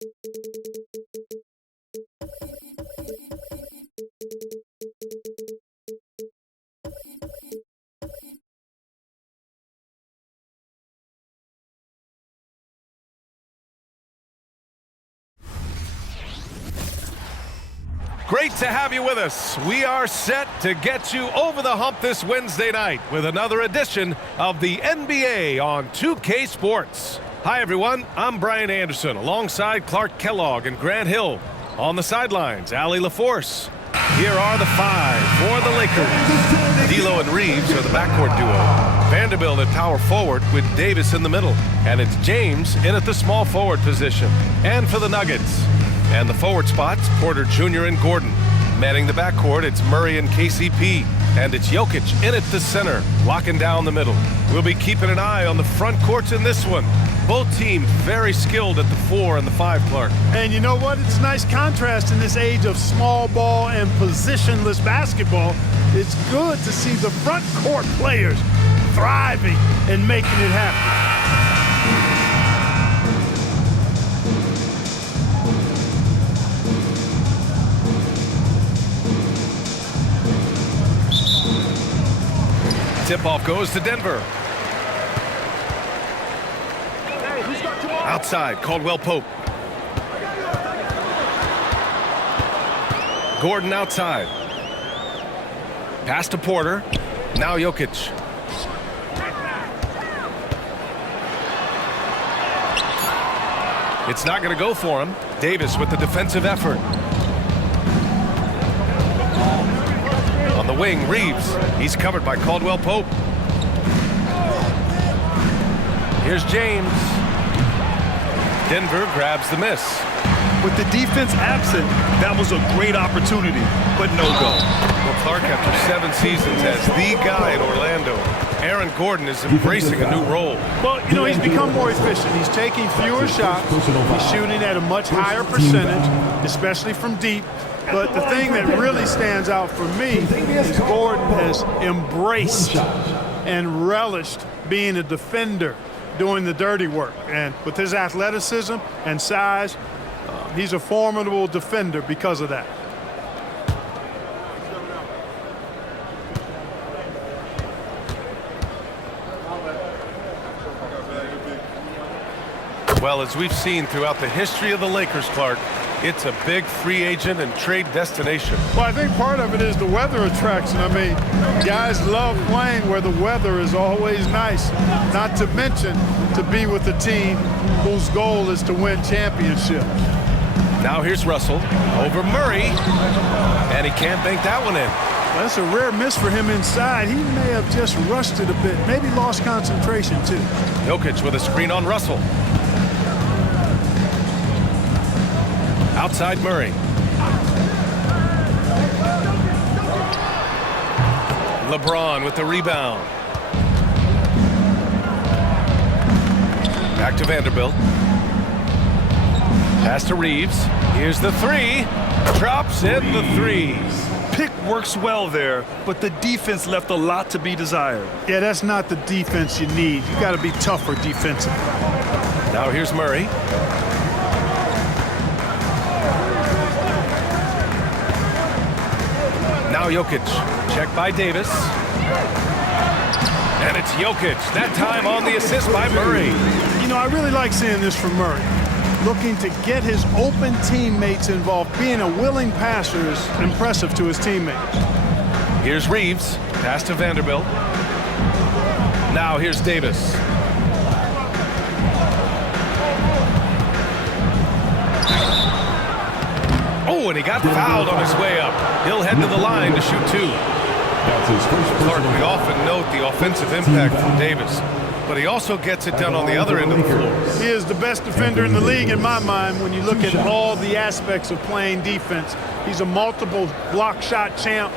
Great to have you with us. We are set to get you over the hump this Wednesday night with another edition of the NBA on 2K Sports. Hi, everyone. I'm Brian Anderson alongside Clark Kellogg and Grant Hill. On the sidelines, Allie LaForce. Here are the five for the Lakers. D'Lo and Reeves are the backcourt duo. Vanderbilt at power forward with Davis in the middle. And it's James in at the small forward position. And for the Nuggets. And the forward spots, Porter Jr. and Gordon. Manning the backcourt, it's Murray and KCP. And it's Jokic in at the center, locking down the middle. We'll be keeping an eye on the front courts in this one. Both teams very skilled at the 4 and the 5, Clark. And you know what? It's a nice contrast in this age of small ball and positionless basketball. It's good to see the front court players thriving and making it happen. Tip-off goes to Denver. Outside, Caldwell Pope. Gordon outside. Pass to Porter. Now Jokic. It's not going to go for him. Davis with the defensive effort. On the wing, Reeves. He's covered by Caldwell Pope. Here's James. Denver grabs the miss. With the defense absent, that was a great opportunity, but no go. Well, Clark, after 7 seasons as the guy in Orlando, Aaron Gordon is embracing a new role. Well, you know, he's become more efficient. He's taking fewer shots. He's shooting at a much higher percentage, especially from deep. But the thing that really stands out for me is Gordon has embraced and relished being a defender, doing the dirty work. And with his athleticism and size, he's a formidable defender because of that. Well, as we've seen throughout the history of the Lakers, Clark, it's a big free agent and trade destination. Well, I think part of it is the weather attraction. I mean, guys love playing where the weather is always nice, not to mention to be with a team whose goal is to win championships. Now here's Russell over Murray, and he can't bank that one in. Well, that's a rare miss for him inside. He may have just rushed it a bit, maybe lost concentration too. Jokic with a screen on Russell. Outside Murray. LeBron with the rebound. Back to Vanderbilt. Pass to Reeves. Here's the three. Drops in the three. Pick works well there, but the defense left a lot to be desired. Yeah, that's not the defense you need. You got to be tougher defensively. Now here's Murray. Now Jokic. Check by Davis. And it's Jokic. That time on the assist by Murray. You know, I really like seeing this from Murray. Looking to get his open teammates involved. Being a willing passer is impressive to his teammates. Here's Reeves. Pass to Vanderbilt. Now here's Davis. Oh, and he got fouled on his way up. He'll head to the line to shoot two. Clark, we often note the offensive impact from Davis, but he also gets it done on the other end of the floor. He is the best defender in the league in my mind when you look at all the aspects of playing defense. He's a multiple block shot champ.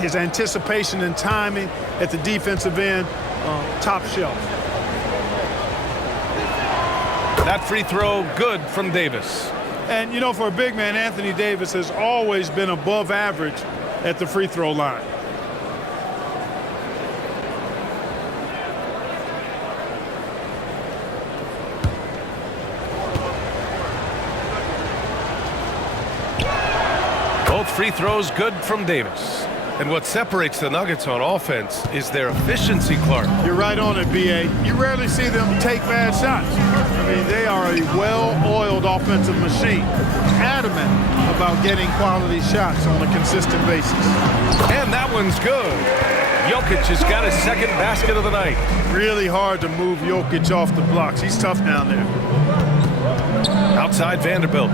His anticipation and timing at the defensive end, top shelf. That free throw good from Davis. And, you know, for a big man, Anthony Davis has always been above average at the free throw line. Both free throws good from Davis. And what separates the Nuggets on offense is their efficiency, Clark. You're right on it, B.A. You rarely see them take bad shots. I mean, they are a well-oiled offensive machine, adamant about getting quality shots on a consistent basis. And that one's good. Jokic has got his second basket of the night. Really hard to move Jokic off the blocks. He's tough down there. Outside Vanderbilt.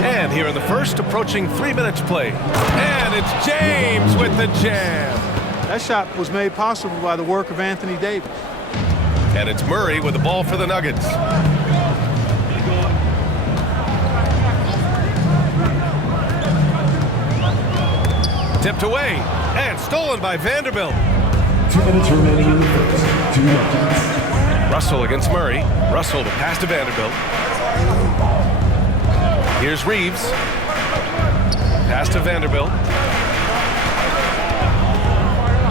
And here in the first, approaching 3 minutes play. And it's James with the jam. That shot was made possible by the work of Anthony Davis. And it's Murray with the ball for the Nuggets. Tipped away and stolen by Vanderbilt. 2 minutes remaining in the first. 2 Nuggets. Russell against Murray. Russell the pass to Vanderbilt. Here's Reeves. Pass to Vanderbilt.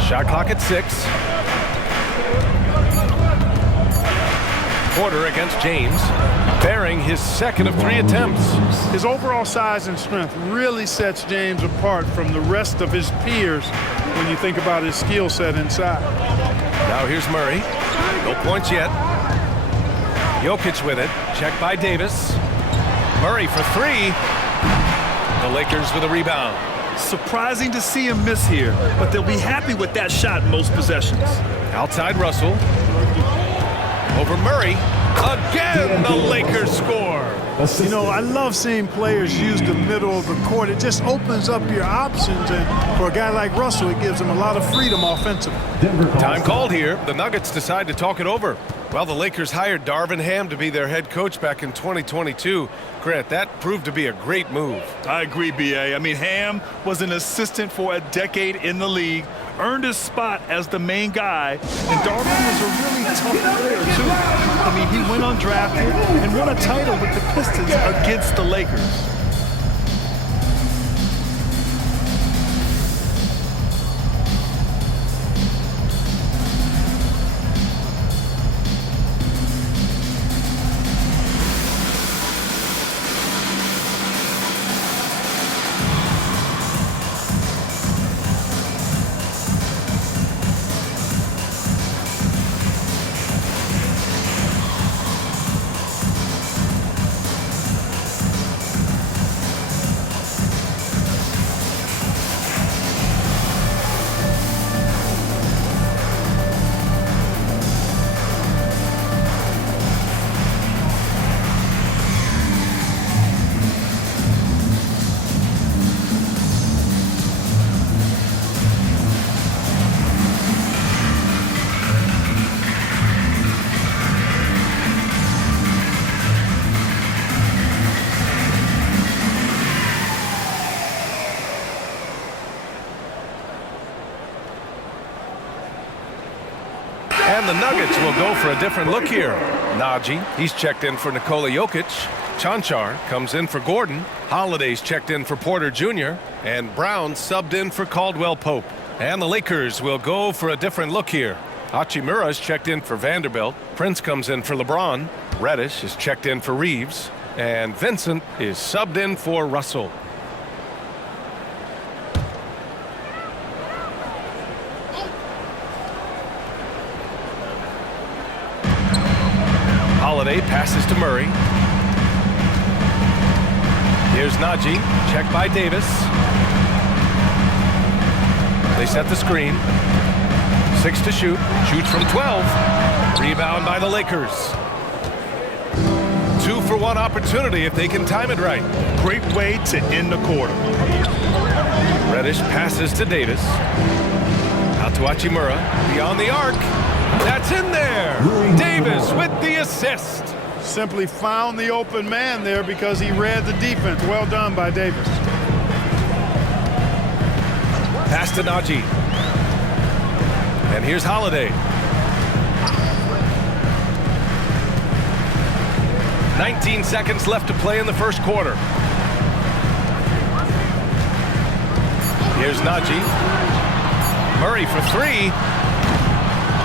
Shot clock at 6. Porter against James, bearing his second of 3 attempts. His overall size and strength really sets James apart from the rest of his peers when you think about his skill set inside. Now here's Murray. No points yet. Jokic with it. Checked by Davis. Murray for 3. The Lakers with a rebound. Surprising to see him miss here, but they'll be happy with that shot in most possessions. Outside Russell. Over Murray. Again, the Lakers score. You know, I love seeing players use the middle of the court. It just opens up your options, and for a guy like Russell, it gives him a lot of freedom offensively. Time called here. The Nuggets decide to talk it over. Well, the Lakers hired Darvin Ham to be their head coach back in 2022. Grant, that proved to be a great move. I agree, B.A. I mean, Ham was an assistant for a decade in the league, earned his spot as the main guy, and Darvin was a really tough player, too. I mean, he went undrafted and won a title with the Pistons against the Lakers. And the Nuggets will go for a different look here. Najee, he's checked in for Nikola Jokic. Chanchar comes in for Gordon. Holiday's checked in for Porter Jr. And Brown subbed in for Caldwell Pope. And the Lakers will go for a different look here. Hachimura's checked in for Vanderbilt. Prince comes in for LeBron. Reddish is checked in for Reeves. And Vincent is subbed in for Russell. Holiday passes to Murray. Here's Najee, checked by Davis. They set the screen. 6 to shoot, shoots from 12. Rebound by the Lakers. 2-for-1 opportunity if they can time it right. Great way to end the quarter. Reddish passes to Davis. Out to Hachimura, beyond the arc. That's in there. Davis with the assist. Simply found the open man there because he read the defense. Well done by Davis. Pass to Najee. And here's Holiday. 19 seconds left to play in the first quarter. Here's Najee. Murray for 3.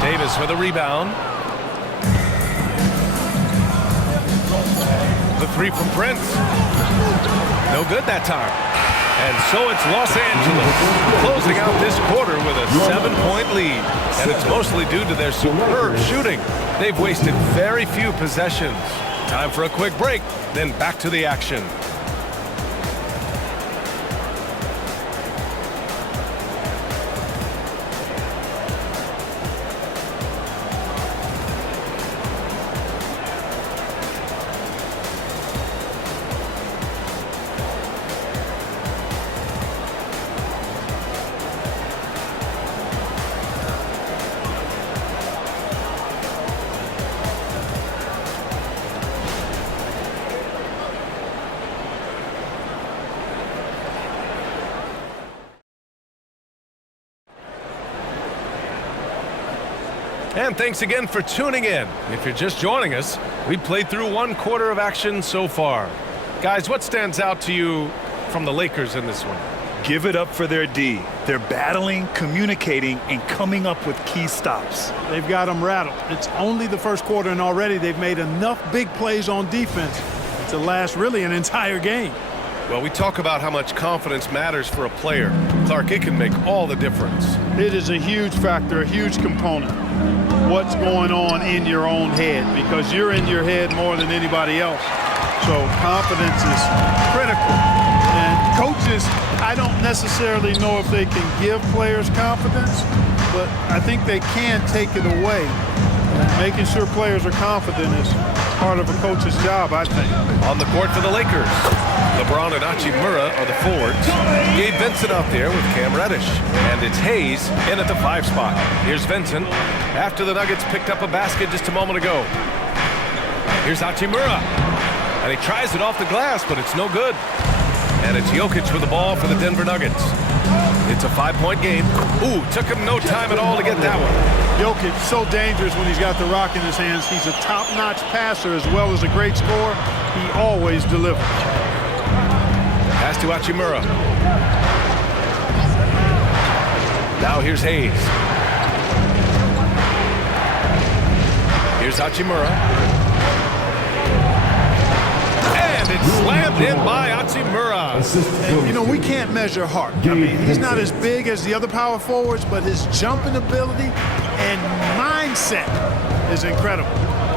Davis with a rebound. The three from Prince. No good that time. And so it's Los Angeles closing out this quarter with a 7-point lead. And it's mostly due to their superb shooting. They've wasted very few possessions. Time for a quick break, then back to the action. And thanks again for tuning in. If you're just joining us, we played through one quarter of action so far. Guys, what stands out to you from the Lakers in this one? Give it up for their D. They're battling, communicating, and coming up with key stops. They've got them rattled. It's only the first quarter, and already they've made enough big plays on defense to last really an entire game. Well, we talk about how much confidence matters for a player. Clark, it can make all the difference. It is a huge factor, a huge component. What's going on in your own head, because you're in your head more than anybody else. So confidence is critical. And coaches, I don't necessarily know if they can give players confidence, but I think they can take it away. Making sure players are confident is part of a coach's job, I think. On the court for the Lakers, LeBron and Hachimura are the forwards. Gabe Vincent out there with Cam Reddish. And it's Hayes in at the 5 spot. Here's Vincent after the Nuggets picked up a basket just a moment ago. Here's Hachimura. And he tries it off the glass, but it's no good. And it's Jokic with the ball for the Denver Nuggets. It's a 5-point game. Ooh, took him no time at all to get that one. Jokic, so dangerous when he's got the rock in his hands. He's a top-notch passer as well as a great scorer. He always delivers. Pass to Hachimura. Now here's Hayes. Here's Hachimura. And it's slammed in by Hachimura. And, you know, we can't measure heart. I mean, he's not as big as the other power forwards, but his jumping ability and mindset is incredible.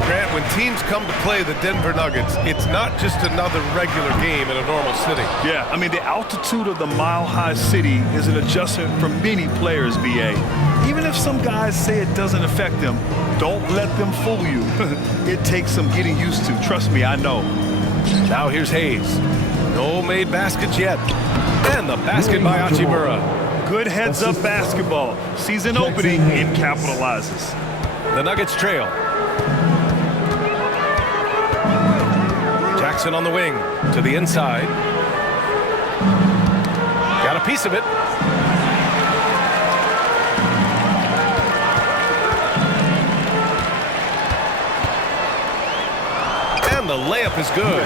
Grant, when teams come to play the Denver Nuggets, it's not just another regular game in a normal city. Yeah, I mean, the altitude of the mile-high city is an adjustment for many players, BA. Even if some guys say it doesn't affect them, don't let them fool you. It takes some getting used to. Trust me, I know. Now here's Hayes. No made baskets yet. And the basket by Hachimura. Good heads-up basketball. Season opening and capitalizes. The Nuggets trail. Jackson on the wing to the inside. Got a piece of it. And the layup is good.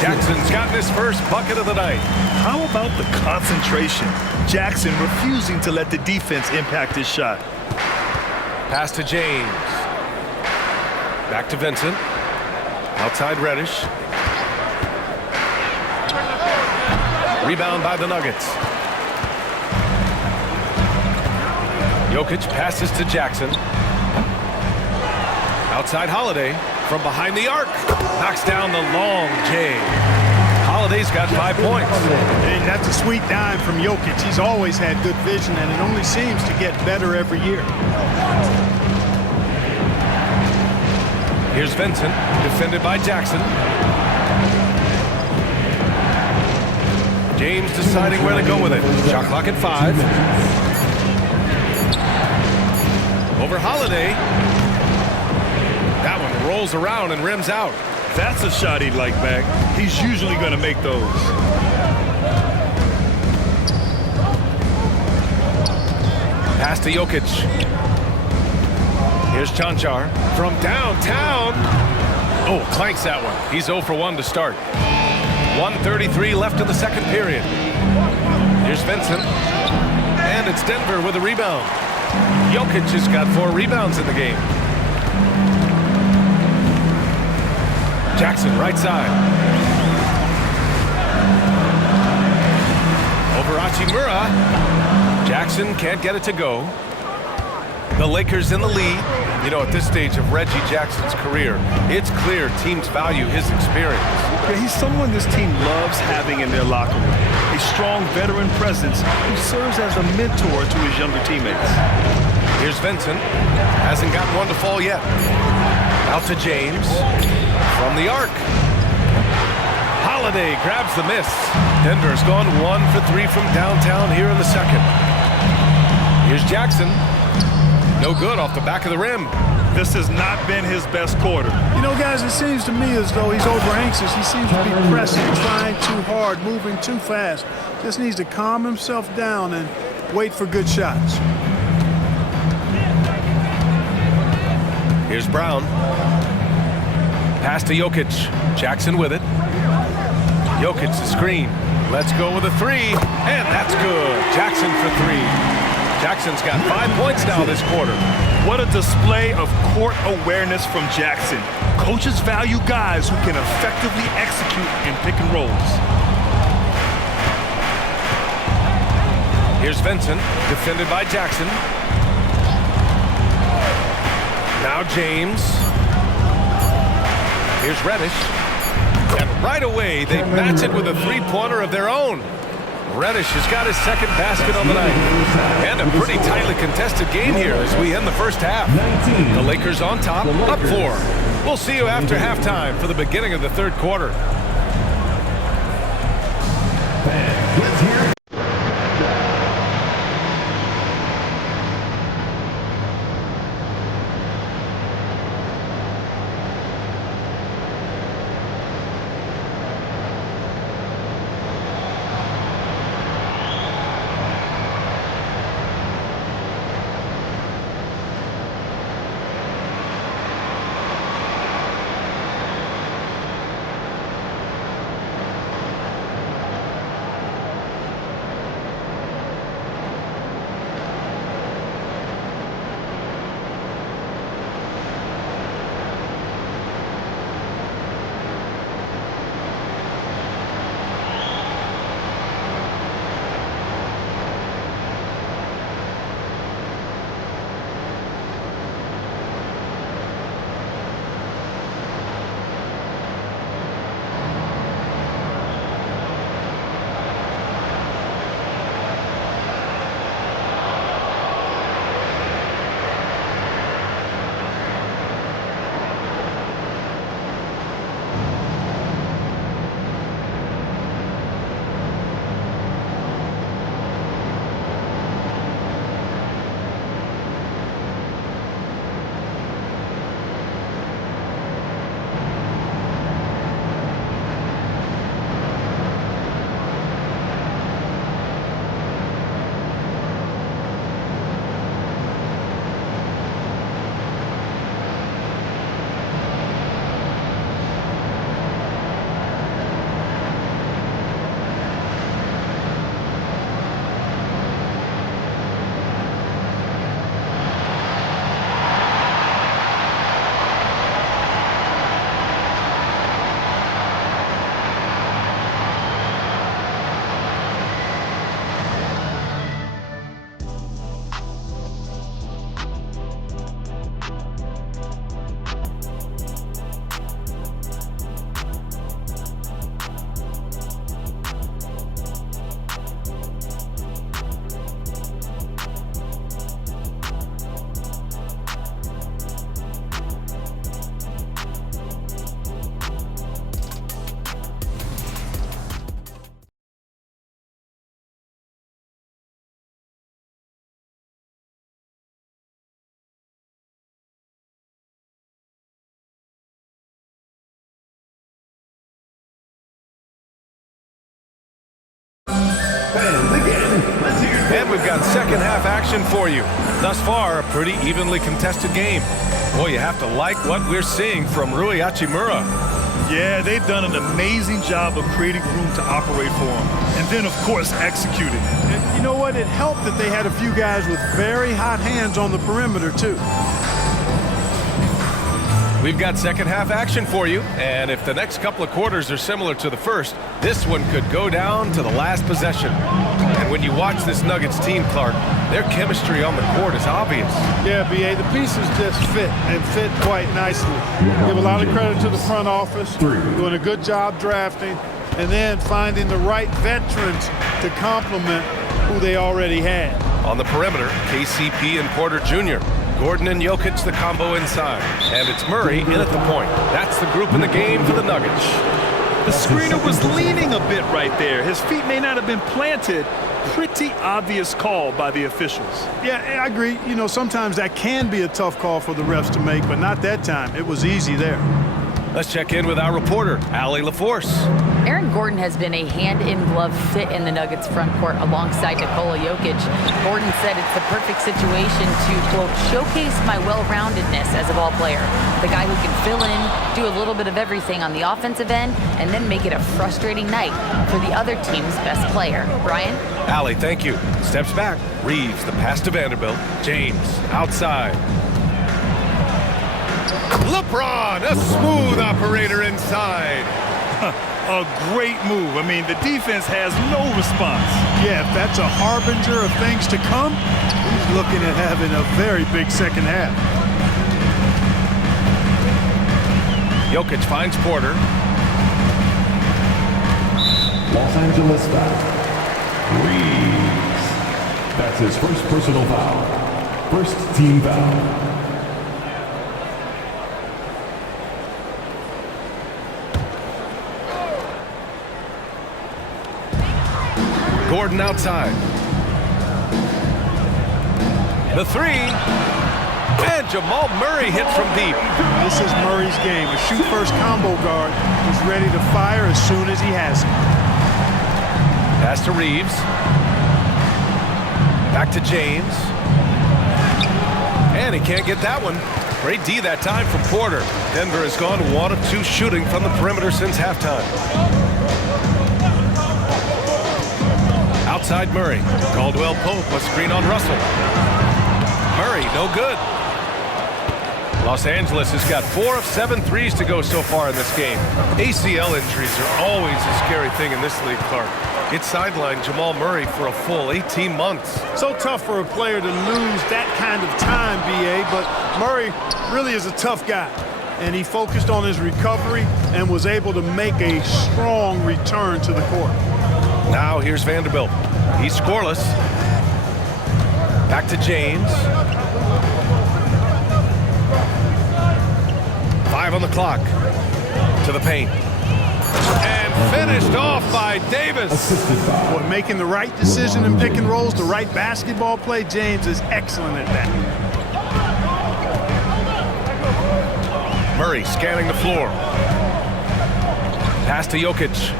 Jackson's gotten his first bucket of the night. How about the concentration? Jackson refusing to let the defense impact his shot. Pass to James. Back to Vincent. Outside Reddish. Rebound by the Nuggets. Jokic passes to Jackson. Outside Holiday from behind the arc. Knocks down the long J. Holiday's got 5 points. And that's a sweet dime from Jokic. He's always had good vision, and it only seems to get better every year. Here's Vincent, defended by Jackson. James deciding where to go with it. Shot clock at 5. Over Holiday. That one rolls around and rims out. That's a shot he'd like back. He's usually going to make those. Pass to Jokic. Here's Cancar from downtown. Oh, clanks that one. He's 0 for 1 to start. 1:33 left in the second period. Here's Vincent. And it's Denver with a rebound. Jokic has got 4 rebounds in the game. Jackson, right side. Over Hachimura. Jackson can't get it to go. The Lakers in the lead. You know, at this stage of Reggie Jackson's career, it's clear teams value his experience. Yeah, he's someone this team loves having in their locker room. A strong veteran presence who serves as a mentor to his younger teammates. Here's Vincent. Hasn't gotten one to fall yet. Out to James. From the arc. Holiday grabs the miss. Denver's gone 1 for 3 from downtown here in the second. Here's Jackson. No good off the back of the rim. This has not been his best quarter. You know, guys, it seems to me as though he's over anxious. He seems to be pressing, trying too hard, moving too fast. Just needs to calm himself down and wait for good shots. Here's Brown. Pass to Jokic. Jackson with it. Jokic the screen. Let's go with a three. And that's good. Jackson for 3. Jackson's got 5 points now this quarter. What a display of court awareness from Jackson. Coaches value guys who can effectively execute in pick and rolls. Here's Vincent, defended by Jackson. Now James. Here's Reddish. And right away, they match it with a three-pointer of their own. Reddish has got his second basket on the night. And a pretty tightly contested game here as we end the first half. The Lakers on top, up 4. We'll see you after halftime for the beginning of the third quarter. Let's hear it. And we've got second half action for you. Thus far, a pretty evenly contested game. Boy, you have to like what we're seeing from Rui Hachimura. Yeah, they've done an amazing job of creating room to operate for him. And then, of course, executing. And you know what? It helped that they had a few guys with very hot hands on the perimeter, too. We've got second half action for you, and if the next couple of quarters are similar to the first, this one could go down to the last possession. And when you watch this Nuggets team, Clark, their chemistry on the court is obvious. Yeah, B.A., the pieces just fit, and fit quite nicely. Give a lot of credit to the front office, doing a good job drafting, and then finding the right veterans to complement who they already had. On the perimeter, KCP and Porter Jr., Gordon and Jokic the combo inside. And it's Murray in at the point. That's the group in the game for the Nuggets. The screener was leaning a bit right there. His feet may not have been planted. Pretty obvious call by the officials. Yeah, I agree. You know, sometimes that can be a tough call for the refs to make, but not that time. It was easy there. Let's check in with our reporter, Allie LaForce. Aaron Gordon has been a hand-in-glove fit in the Nuggets front court alongside Nikola Jokic. Gordon said it's the perfect situation to, quote, showcase my well-roundedness as a ball player. The guy who can fill in, do a little bit of everything on the offensive end, and then make it a frustrating night for the other team's best player. Brian? Allie, thank you. Steps back. Reeves, the pass to Vanderbilt. James, outside. LeBron, a smooth operator inside. A great move. I mean, the defense has no response. Yeah, if that's a harbinger of things to come, he's looking at having a very big second half. Jokic finds Porter. Los Angeles foul. Reeves. That's his first personal foul. First team foul. Gordon outside. The three. And Jamal Murray hits from deep. This is Murray's game. A shoot-first combo guard who's ready to fire as soon as he has it. Pass to Reeves. Back to James. And he can't get that one. Great D that time from Porter. Denver has gone 1 of 2 shooting from the perimeter since halftime. Outside Murray. Caldwell Pope, a screen on Russell. Murray, no good. Los Angeles has got 4 of 7 threes to go so far in this game. ACL injuries are always a scary thing in this league, Clark. It sidelined Jamal Murray for a full 18 months. So tough for a player to lose that kind of time, B.A., but Murray really is a tough guy. And he focused on his recovery and was able to make a strong return to the court. Now here's Vanderbilt. He's scoreless. Back to James. 5 on the clock. To the paint. And finished off by Davis. Boy, making the right decision in pick and rolls, the right basketball play, James is excellent at that. Murray scanning the floor. Pass to Jokic.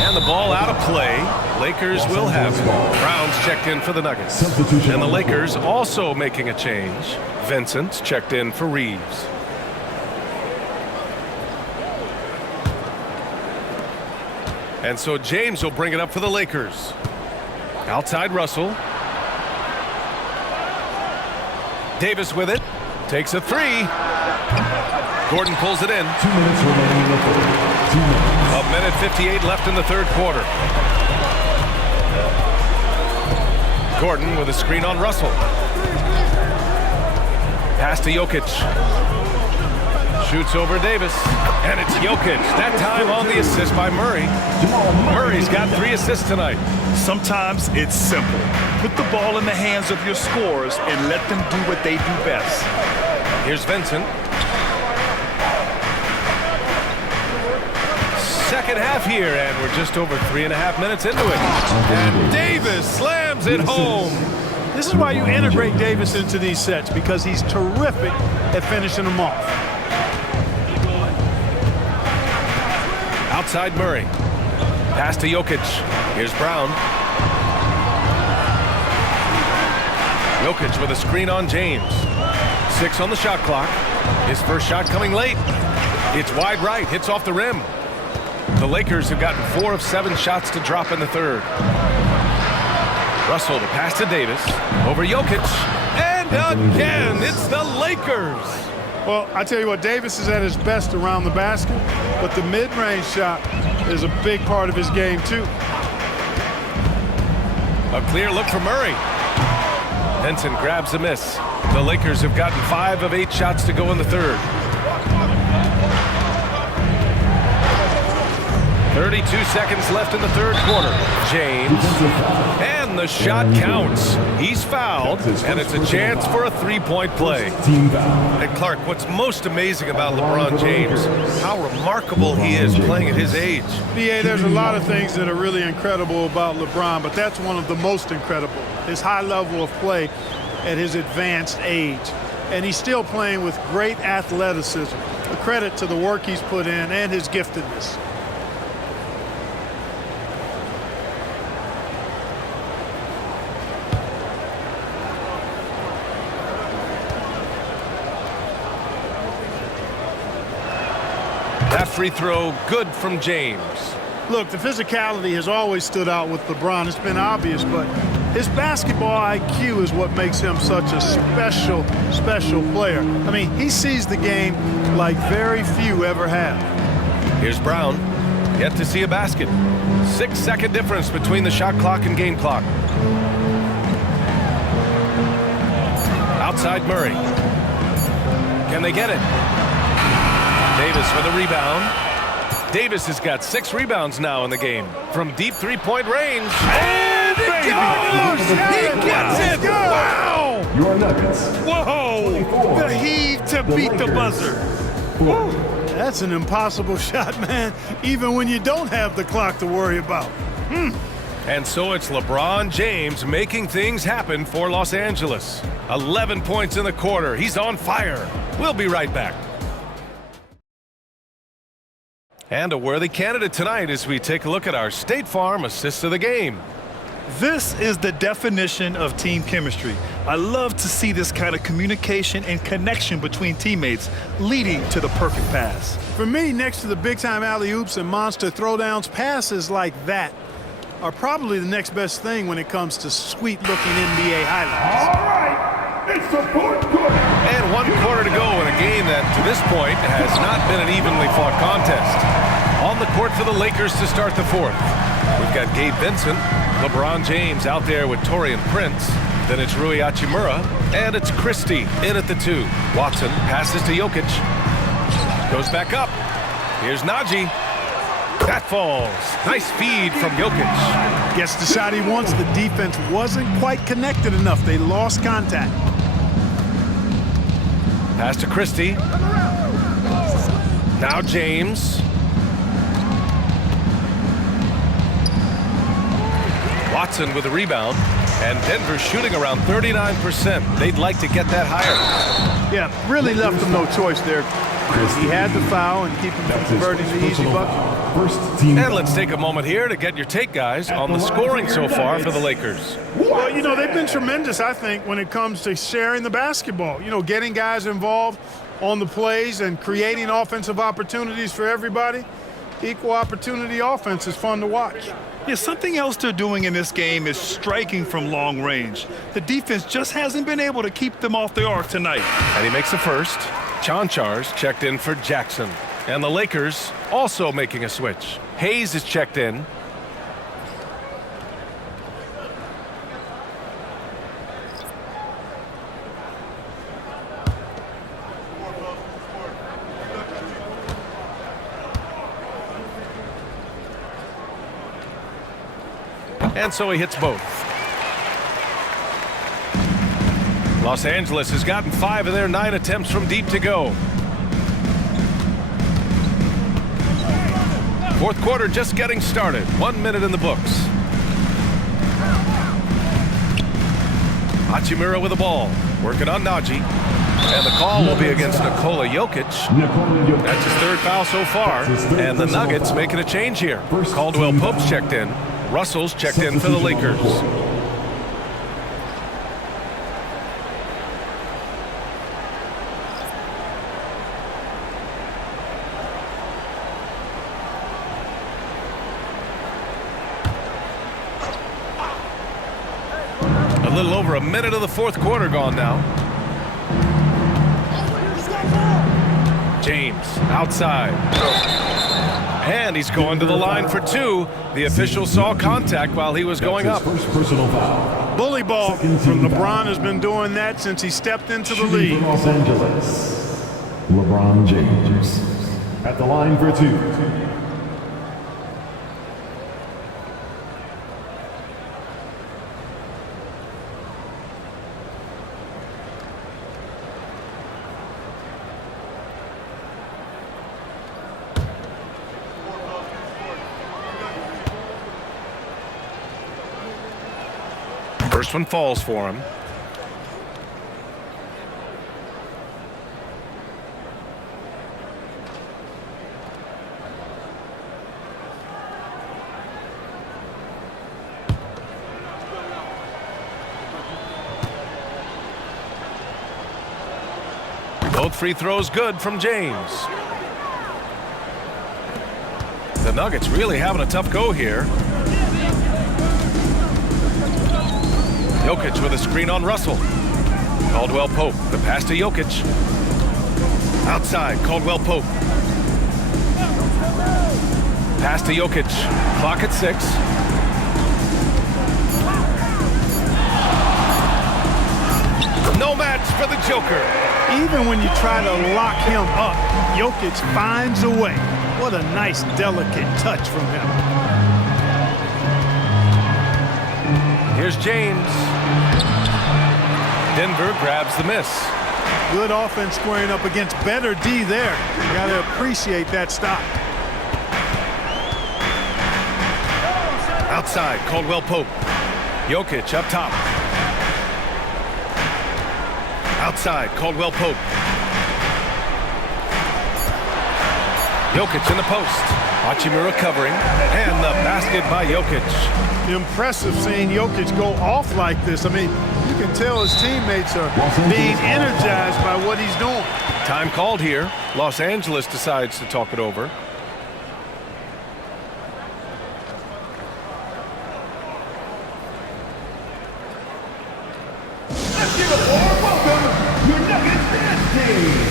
And the ball out of play. Lakers will have it. Brown's checked in for the Nuggets. And the Lakers also making a change. Vincent's checked in for Reeves. And so James will bring it up for the Lakers. Outside Russell. Davis with it. Takes a 3. Gordon pulls it in. 2 minutes remaining in the third. 2 minutes. A minute 58 left in the third quarter. Gordon with a screen on Russell. Pass to Jokic. Shoots over Davis. And it's Jokic. That time on the assist by Murray. Murray's got 3 assists tonight. Sometimes it's simple. Put the ball in the hands of your scorers and let them do what they do best. Here's Vincent. Second half here, and we're just over 3.5 minutes into it. And Davis slams it home. This is why you integrate Davis into these sets, because he's terrific at finishing them off. Outside Murray. Pass to Jokic. Here's Brown. Jokic with a screen on James. 6 on the shot clock. His first shot coming late. It's wide right, hits off the rim. The Lakers have gotten 4 of 7 shots to drop in the third. Russell to pass to Davis. Over Jokic. And again. It's the Lakers. Well, I tell you what, Davis is at his best around the basket, but the mid-range shot is a big part of his game, too. A clear look for Murray. Henson grabs the miss. The Lakers have gotten 5 of 8 shots to go in the third. 32 seconds left in the third quarter. James. And the shot counts. He's fouled, and it's a chance for a three-point play. And Clark, what's most amazing about LeBron James, how remarkable he is playing at his age. B.A., there's a lot of things that are really incredible about LeBron, but that's one of the most incredible. His high level of play at his advanced age. And he's still playing with great athleticism. A credit to the work he's put in and his giftedness. That free throw good from James. Look, the physicality has always stood out with LeBron. It's been obvious, but his basketball IQ is what makes him such a special player. I mean, he sees the game like very few ever have. Here's Brown. Yet to see a basket. 6-second difference between the shot clock and game clock. Outside Murray. Can they get it? Davis for the rebound. Davis has got 6 rebounds now in the game from deep three-point range. And it goes! He gets it! Wow! Your Nuggets. Whoa! The heave to beat the buzzer. Woo. That's an impossible shot, man, even when you don't have the clock to worry about. And so it's LeBron James making things happen for Los Angeles. 11 points in the quarter. He's on fire. We'll be right back. And a worthy candidate tonight as we take a look at our State Farm assist of the game. This is the definition of team chemistry. I love to see this kind of communication and connection between teammates leading to the perfect pass. For me, next to the big-time alley-oops and monster throwdowns, passes like that are probably the next best thing when it comes to sweet-looking NBA highlights. All right, it's the fourth quarter. And 1 quarter to go in a game that, to this point, has not been an evenly fought contest. On the court for the Lakers to start the fourth. We've got Gabe Vincent, LeBron James out there with Taurean Prince. Then it's Rui Hachimura, and it's Christie in at the 2. Watson passes to Jokic. Goes back up. Here's Najee. That falls. Nice feed from Jokic. Gets the shot he wants. The defense wasn't quite connected enough. They lost contact. Pass to Christie. Now James. Watson with a rebound. And Denver shooting around 39%. They'd like to get that higher. Yeah, really left them no choice there. He had the foul and keep him from converting the easy bucket. First team. And let's take a moment here to get your take, guys, on the scoring so far for the Lakers. Well, you know, they've been tremendous, I think, when it comes to sharing the basketball. You know, getting guys involved on the plays and creating offensive opportunities for everybody. Equal opportunity offense is fun to watch. Yeah, something else they're doing in this game is striking from long range. The defense just hasn't been able to keep them off the arc tonight. And he makes the first. Chanchars checked in for Jackson. And the Lakers also making a switch. Hayes is checked in. And so he hits both. Los Angeles has gotten 5 of their 9 attempts from deep to go. Fourth quarter just getting started. 1 minute in the books. Hachimura with the ball. Working on Najee. And the call will be against Nikola Jokic. That's his 3rd foul so far. And the Nuggets making a change here. Caldwell Pope's checked in. Russell's checked in for the Lakers. A little over a minute of the fourth quarter gone now. James outside. And he's going to the line for two. The official saw contact while he was going up. First personal foul. Bully ball from LeBron has been doing that since he stepped into the Shooting league. for Los Angeles, LeBron James. At the line for two. First one falls for him. Both free throws good from James. The Nuggets really having a tough go here. Jokic with a screen on Russell. Caldwell Pope, the pass to Jokic. Outside, Caldwell Pope. Pass to Jokic. Clock at 6. No match for the Joker. Even when you try to lock him up, Jokic finds a way. What a nice, delicate touch from him. Here's James. Denver grabs the miss. Good offense squaring up against better D there. You got to appreciate that stop. Outside, Caldwell Pope. Jokic up top. Outside, Caldwell Pope. Jokic in the post. Hachimura covering. And the basket by Jokic. Impressive seeing Jokic go off like this. I mean, you can tell his teammates are being energized by what he's doing. Time called here. Los Angeles decides to talk it over. Let's give a warm welcome to Nuggets Dance Team.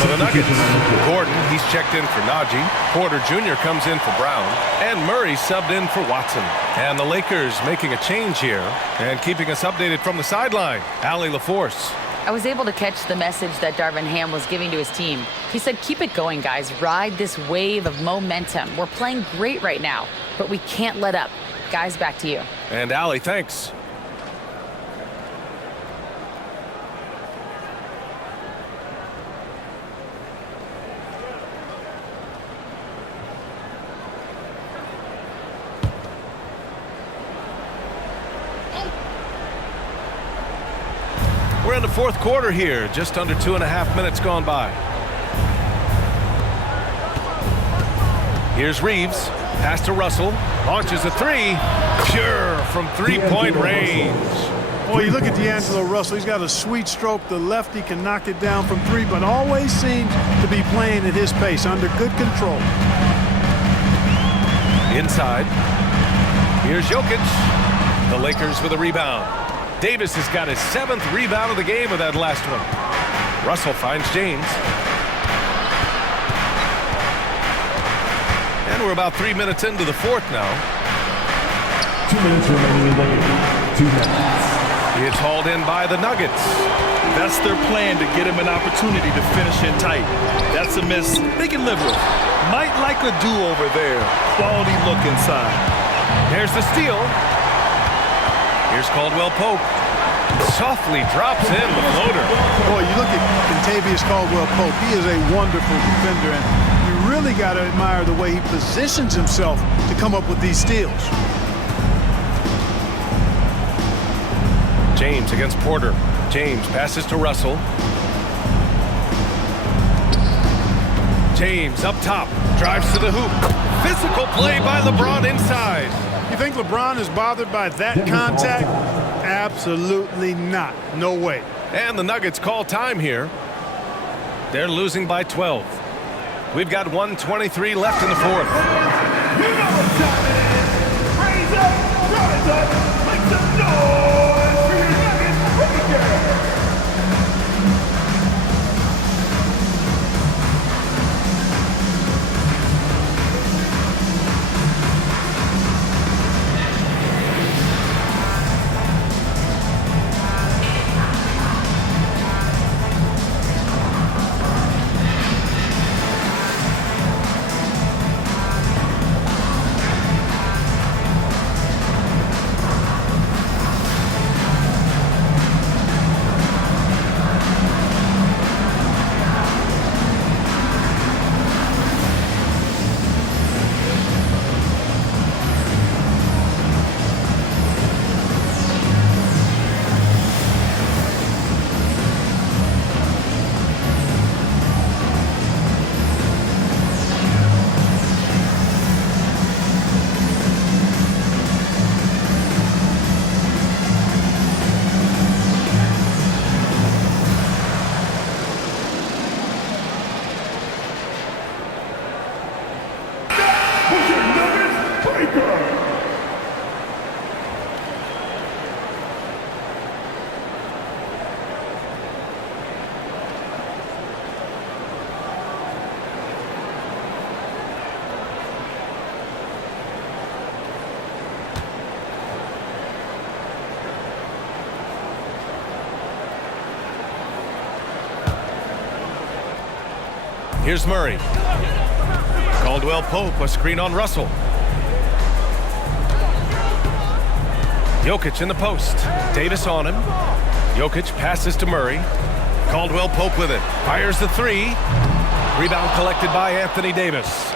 For the Nuggets, Gordon, he's checked in for Najee. Porter Jr. comes in for Brown. And Murray subbed in for Watson. And the Lakers making a change here and keeping us updated from the sideline. Allie LaForce. I was able to catch the message that Darvin Ham was giving to his team. He said, keep it going, guys. Ride this wave of momentum. We're playing great right now, but we can't let up. Guys, back to you. And Allie, thanks. We're in the fourth quarter here, just under 2.5 minutes gone by. Here's Reeves, pass to Russell, launches a three, pure from three-point range. Boy, you look at D'Angelo Russell, he's got a sweet stroke. The lefty can knock it down from three, but always seems to be playing at his pace, under good control. Inside, here's Jokic. The Lakers with a rebound. Davis has got his 7th rebound of the game with that last one. Russell finds James. And we're about 3 minutes into the fourth now. 2 minutes remaining in the game. 2 minutes. It's hauled in by the Nuggets. That's their plan, to get him an opportunity to finish in tight. That's a miss they can live with. Might like a do-over there. Quality look inside. There's the steal. Here's Caldwell Pope. Softly drops in the floater. Boy, you look at Kentavious Caldwell-Pope. He is a wonderful defender, and you really got to admire the way he positions himself to come up with these steals. James against Porter. James passes to Russell. James up top, drives to the hoop. Physical play by LeBron inside. You think LeBron is bothered by that contact? Absolutely not. No way. And the Nuggets call time here. They're losing by 12. We've got 1:23 left in the fourth. You know what time it is. Raise up, rise up, make some noise for your Nuggets Rangers. Here's Murray. Caldwell Pope, a screen on Russell. Jokic in the post. Davis on him. Jokic passes to Murray. Caldwell Pope with it. Fires the three. Rebound collected by Anthony Davis.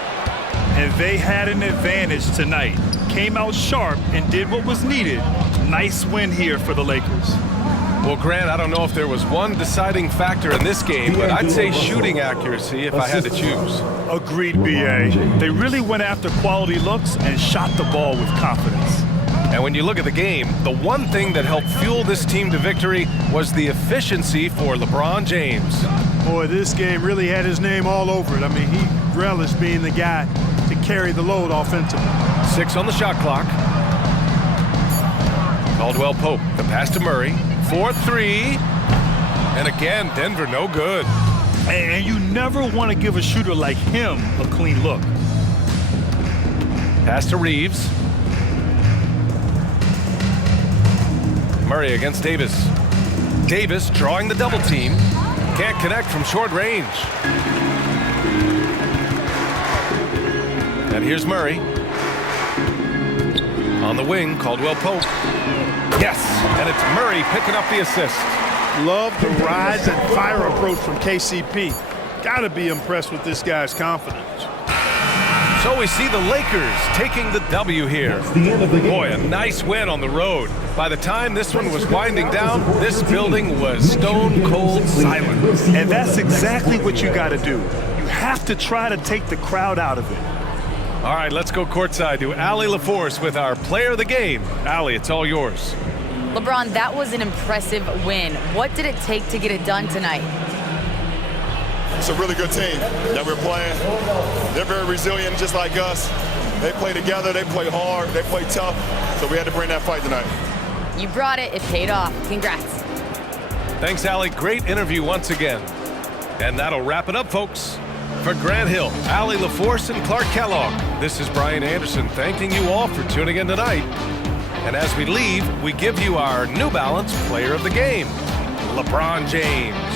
And they had an advantage tonight. Came out sharp and did what was needed. Nice win here for the Lakers. Well, Grant, I don't know if there was one deciding factor in this game, but I'd say shooting accuracy if I had to choose. Agreed, B.A. They really went after quality looks and shot the ball with confidence. And when you look at the game, the one thing that helped fuel this team to victory was the efficiency for LeBron James. Boy, this game really had his name all over it. I mean, he relished being the guy to carry the load offensively. 6 on the shot clock. Caldwell Pope, the pass to Murray. 4-3. And again, Denver no good. And you never want to give a shooter like him a clean look. Pass to Reeves. Murray against Davis. Davis drawing the double team. Can't connect from short range. And here's Murray. On the wing, Caldwell Pope. Yes, and it's Murray picking up the assist. Love the rise and fire approach from KCP. Gotta be impressed with this guy's confidence. So we see the Lakers taking the W here. Boy, a nice win on the road. By the time this one was winding down, this building was stone cold silent. And that's exactly what you got to do. You have to try to take the crowd out of it. All right, let's go courtside to Allie LaForce with our player of the game. Allie, it's all yours. LeBron, that was an impressive win. What did it take to get it done tonight? It's a really good team that we're playing. They're very resilient, just like us. They play together, they play hard, they play tough. So we had to bring that fight tonight. You brought it. It paid off. Congrats. Thanks, Allie. Great interview once again. And that'll wrap it up, folks. For Grant Hill, Allie LaForce, and Clark Kellogg, this is Brian Anderson thanking you all for tuning in tonight. And as we leave, we give you our New Balance Player of the Game, LeBron James.